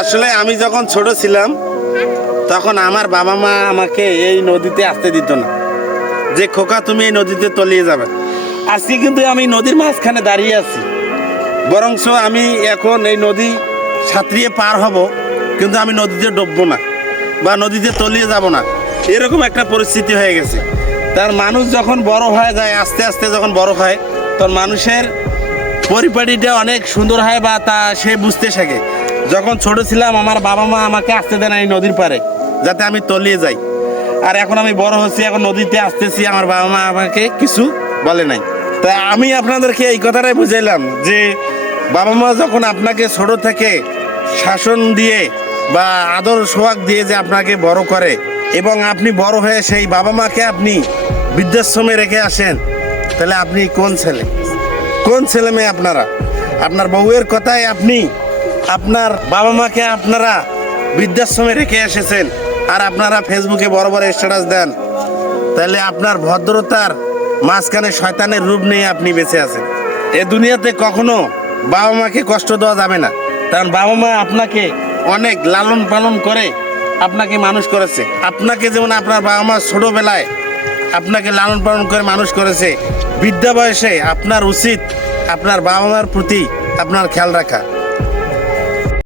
আসলে আমি যখন ছোট ছিলাম তখন আমার বাবা মা আমাকে এই নদীতে আসতে দিত না, যে খোকা তুমি এই নদীতে তলিয়ে যাবে। আজকে কিন্তু আমি নদীর মাঝখানে দাঁড়িয়ে আছি, বরঞ্চ আমি এখন এই নদী সাঁতরিয়ে পার হব, কিন্তু আমি নদীতে ডুববো না বা নদীতে তলিয়ে যাব না, এরকম একটা পরিস্থিতি হয়ে গেছে। তার মানুষ যখন বড় হয়ে যায়, আস্তে আস্তে যখন বড় হয়, তখন মানুষের পরিপাটিটা অনেক সুন্দর হয় বা তা সে বুঝতে শেখে। যখন ছোট ছিলাম আমার বাবা মা আমাকে আসতে দেয় না এই নদীর পারে, যাতে আমি তলিয়ে যাই। আর এখন আমি বড় হচ্ছি, এখন নদীতে আসতেছি, আমার বাবা মা আমাকে কিছু বলে নাই। তাই আমি আপনাদেরকে এই কথাটাই বুঝাইলাম যে বাবা মা যখন আপনাকে ছোট থেকে শাসন দিয়ে বা আদর সোহাগ দিয়ে যে আপনাকে বড় করে, এবং আপনি বড় হয়ে সেই বাবা মাকে আপনি বৃদ্ধাশ্রমে রেখে আসেন, তাহলে আপনি কোন ছেলে মেয়ে আপনারা? আপনার বউয়ের কথায় আপনি আপনার বাবা মাকে আপনারা বৃদ্ধাশ্রমে রেখে এসেছেন, আর আপনারা ফেসবুকে বড় বড় স্ট্যাটাস দেন। তাহলে আপনার ভদ্রতার মাঝখানে শয়তানের রূপ নিয়ে আপনি বেঁচে আছেন। এ দুনিয়াতে কখনো বাবা মাকে কষ্ট দেওয়া যাবে না, কারণ বাবা মা আপনাকে অনেক লালন পালন করে আপনাকে মানুষ করেছে। আপনাকে যেমন আপনার বাবা মা ছোটোবেলায় আপনাকে লালন পালন করে মানুষ করেছে, বৃদ্ধা বয়সে আপনার উচিত আপনার বাবা মার প্রতি আপনার খেয়াল রাখা।